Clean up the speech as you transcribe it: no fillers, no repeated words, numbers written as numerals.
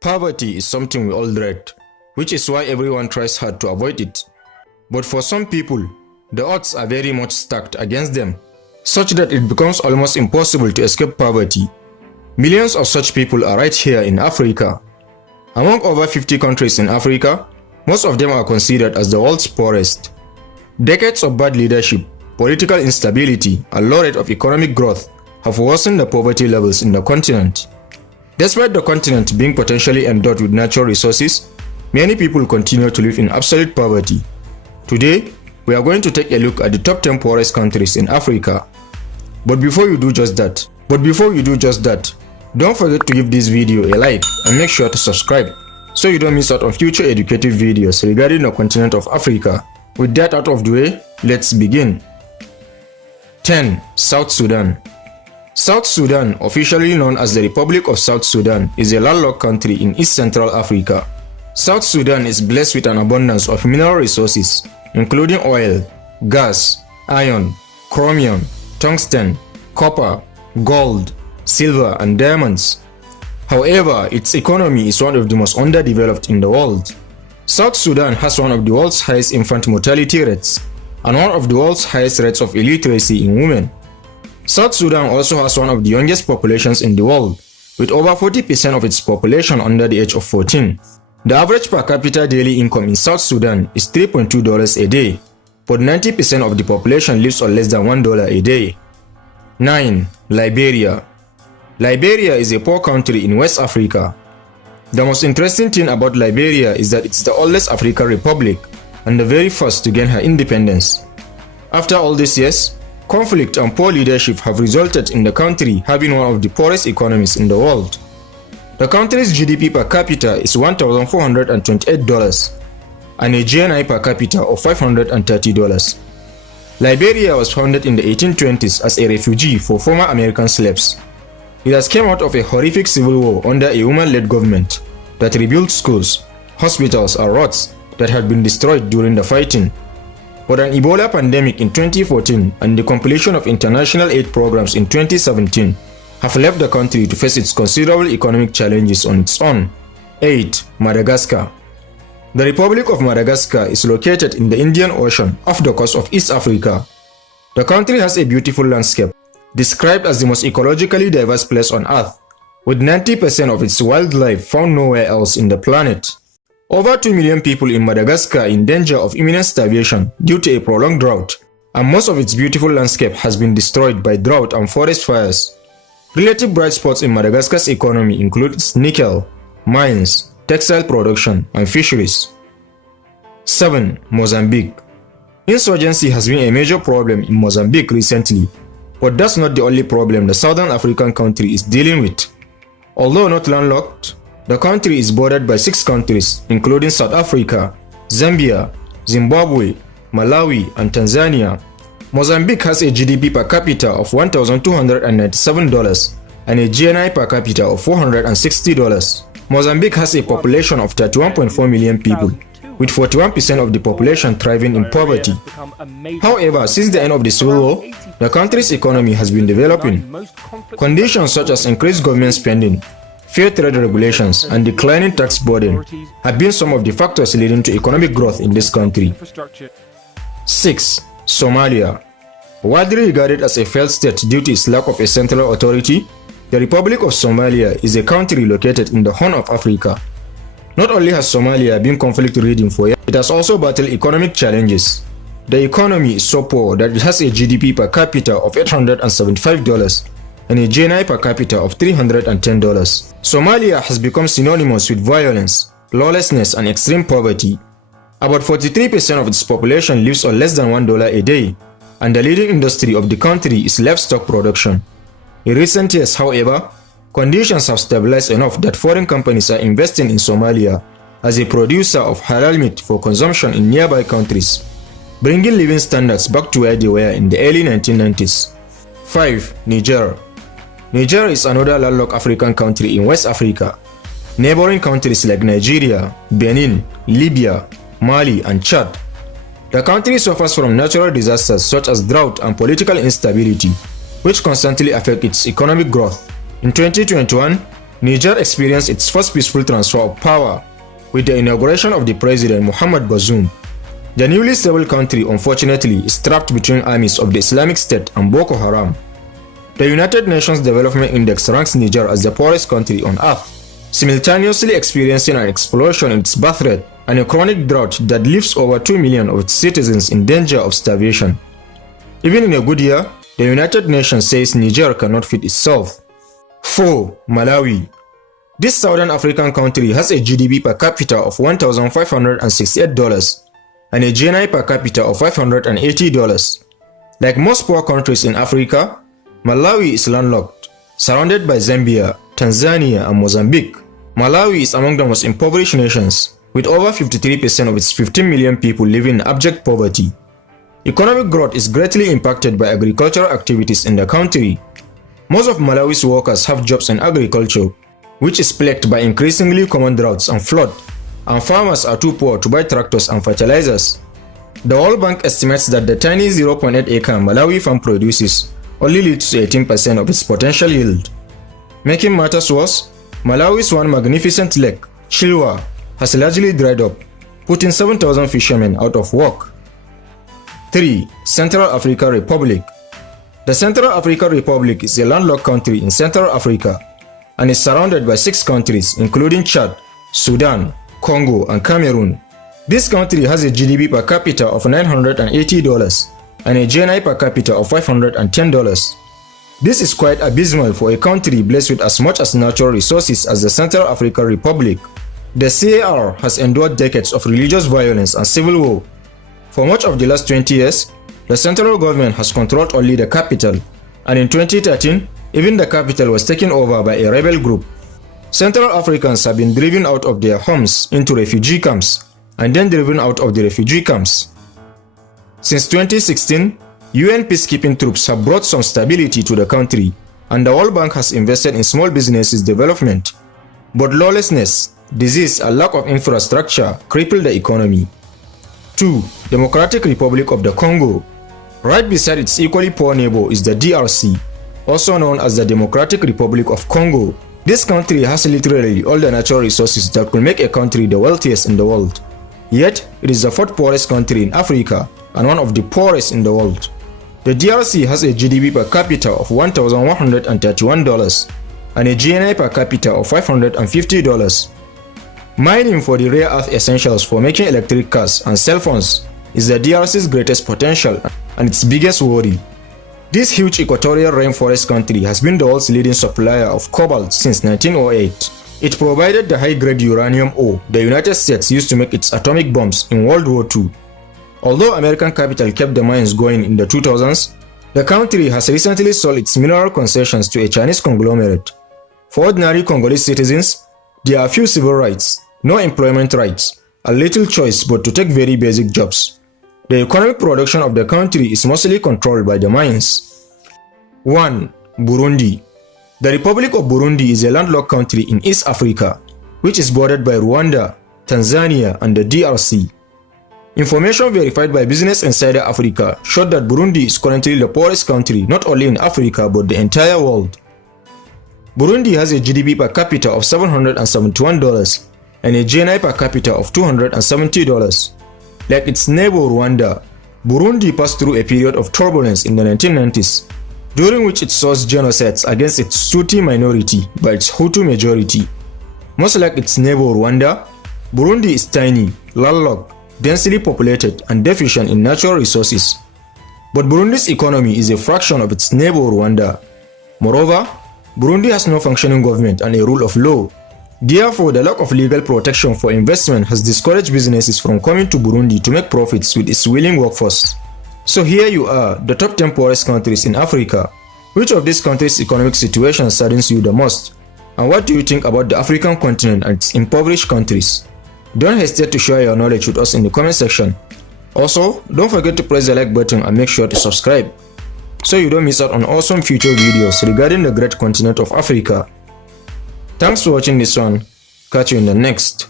Poverty is something we all dread, which is why everyone tries hard to avoid it. But for some people, the odds are very much stacked against them, such that it becomes almost impossible to escape poverty. Millions of such people are right here in Africa. Among over 50 countries in Africa, most of them are considered as the world's poorest. Decades of bad leadership, political instability, and low rate of economic growth have worsened the poverty levels in the continent. Despite the continent being potentially endowed with natural resources, many people continue to live in absolute poverty. Today, we are going to take a look at the top 10 poorest countries in Africa. But before you do just that, don't forget to give this video a like and make sure to subscribe so you don't miss out on future educative videos regarding the continent of Africa. With that out of the way, let's begin. 10. South Sudan. South Sudan, officially known as the Republic of South Sudan, is a landlocked country in East Central Africa. South Sudan is blessed with an abundance of mineral resources, including oil, gas, iron, chromium, tungsten, copper, gold, silver, and diamonds. However, its economy is one of the most underdeveloped in the world. South Sudan has one of the world's highest infant mortality rates and one of the world's highest rates of illiteracy in women. South Sudan also has one of the youngest populations in the world, with over 40% of its population under the age of 14. The average per capita daily income in South Sudan is $3.2 a day, but 90% of the population lives on less than $1 a day. 9. Liberia. Liberia is a poor country in West Africa. The most interesting thing about Liberia is that it's the oldest African republic and the very first to gain her independence. After all these years, conflict and poor leadership have resulted in the country having one of the poorest economies in the world. The country's GDP per capita is $1,428 and a GNI per capita of $530. Liberia was founded in the 1820s as a refugee for former American slaves. It has come out of a horrific civil war under a woman-led government that rebuilt schools, hospitals, and roads that had been destroyed during the fighting. But an Ebola pandemic in 2014 and the completion of international aid programs in 2017 have left the country to face its considerable economic challenges on its own. 8. Madagascar. The Republic of Madagascar is located in the Indian Ocean off the coast of East Africa. The country has a beautiful landscape, described as the most ecologically diverse place on Earth, with 90% of its wildlife found nowhere else in the planet. Over 2 million people in Madagascar are in danger of imminent starvation due to a prolonged drought, and most of its beautiful landscape has been destroyed by drought and forest fires. Relative bright spots in Madagascar's economy include its nickel, mines, textile production, and fisheries. 7. Mozambique. Insurgency has been a major problem in Mozambique recently, but that's not the only problem the southern African country is dealing with. Although not landlocked, the country is bordered by 6 countries, including South Africa, Zambia, Zimbabwe, Malawi, and Tanzania. Mozambique has a GDP per capita of $1,297 and a GNI per capita of $460. Mozambique has a population of 31.4 million people, with 41% of the population thriving in poverty. However, since the end of the civil war, the country's economy has been developing. Conditions such as increased government spending, fair trade regulations, and declining tax burden have been some of the factors leading to economic growth in this country. 6. Somalia. Widely regarded as a failed state due to its lack of a central authority, the Republic of Somalia is a country located in the Horn of Africa. Not only has Somalia been conflict-ridden for years, it has also battled economic challenges. The economy is so poor that it has a GDP per capita of $875 and a GNI per capita of $310. Somalia has become synonymous with violence, lawlessness, and extreme poverty. About 43% of its population lives on less than $1 a day, and the leading industry of the country is livestock production. In recent years, however, conditions have stabilized enough that foreign companies are investing in Somalia as a producer of halal meat for consumption in nearby countries, bringing living standards back to where they were in the early 1990s. 5. Niger. Niger is another landlocked African country in West Africa. Neighboring countries like Nigeria, Benin, Libya, Mali, and Chad. The country suffers from natural disasters such as drought and political instability, which constantly affect its economic growth. In 2021, Niger experienced its first peaceful transfer of power with the inauguration of the President Mohamed Bazoum. The newly stable country, unfortunately, is trapped between armies of the Islamic State and Boko Haram. The United Nations Development Index ranks Niger as the poorest country on earth, simultaneously experiencing an explosion in its birth rate and a chronic drought that leaves over 2 million of its citizens in danger of starvation. Even in a good year, the United Nations says Niger cannot feed itself. 4. Malawi. This southern African country has a GDP per capita of $1,568 and a GNI per capita of $580. Like most poor countries in Africa, Malawi is landlocked, surrounded by Zambia, Tanzania, and Mozambique. Malawi is among the most impoverished nations, with over 53% of its 15 million people living in abject poverty. Economic growth is greatly impacted by agricultural activities in the country. Most of Malawi's workers have jobs in agriculture, which is plagued by increasingly common droughts and flood, and farmers are too poor to buy tractors and fertilizers. The World Bank estimates that the tiny 0.8-acre Malawi farm produces only leads to 18% of its potential yield. Making matters worse, Malawi's one magnificent lake, Chilwa, has largely dried up, putting 7,000 fishermen out of work. 3. Central African Republic. The Central African Republic is a landlocked country in Central Africa and is surrounded by 6 countries including Chad, Sudan, Congo, and Cameroon. This country has a GDP per capita of $980 and a GNI per capita of $510. This is quite abysmal for a country blessed with as much as natural resources as the Central African Republic. The CAR has endured decades of religious violence and civil war. For much of the last 20 years, the central government has controlled only the capital, and in 2013, even the capital was taken over by a rebel group. Central Africans have been driven out of their homes into refugee camps, and then driven out of the refugee camps. Since 2016, UN peacekeeping troops have brought some stability to the country, and the World Bank has invested in small businesses development. But lawlessness, disease, and lack of infrastructure cripple the economy. 2. Democratic Republic of the Congo. Right beside its equally poor neighbor is the DRC, also known as the Democratic Republic of Congo. This country has literally all the natural resources that could make a country the wealthiest in the world. Yet, it is the 4th poorest country in Africa and one of the poorest in the world. The DRC has a GDP per capita of $1,131 and a GNI per capita of $550. Mining for the rare earth essentials for making electric cars and cell phones is the DRC's greatest potential and its biggest worry. This huge equatorial rainforest country has been the world's leading supplier of cobalt since 1908. It provided the high-grade uranium ore the United States used to make its atomic bombs in World War II. Although American capital kept the mines going in the 2000s, the country has recently sold its mineral concessions to a Chinese conglomerate. For ordinary Congolese citizens, there are few civil rights, no employment rights, and little choice but to take very basic jobs. The economic production of the country is mostly controlled by the mines. 1. Burundi. The Republic of Burundi is a landlocked country in East Africa, which is bordered by Rwanda, Tanzania, and the DRC. Information verified by Business Insider Africa showed that Burundi is currently the poorest country not only in Africa but the entire world. Burundi has a GDP per capita of $771 and a GNI per capita of $270. Like its neighbor Rwanda, Burundi passed through a period of turbulence in the 1990s, during which it sourced genocides against its Tutsi minority by its Hutu majority. Much like its neighbor Rwanda, Burundi is tiny, landlocked, densely populated, and deficient in natural resources. But Burundi's economy is a fraction of its neighbor Rwanda. Moreover, Burundi has no functioning government and a rule of law. Therefore, the lack of legal protection for investment has discouraged businesses from coming to Burundi to make profits with its willing workforce. So here you are, the top 10 poorest countries in Africa. Which of these countries' economic situation saddens you the most? And what do you think about the African continent and its impoverished countries? Don't hesitate to share your knowledge with us in the comment section. Also, don't forget to press the like button and make sure to subscribe, so you don't miss out on awesome future videos regarding the great continent of Africa. Thanks for watching this one. Catch you in the next.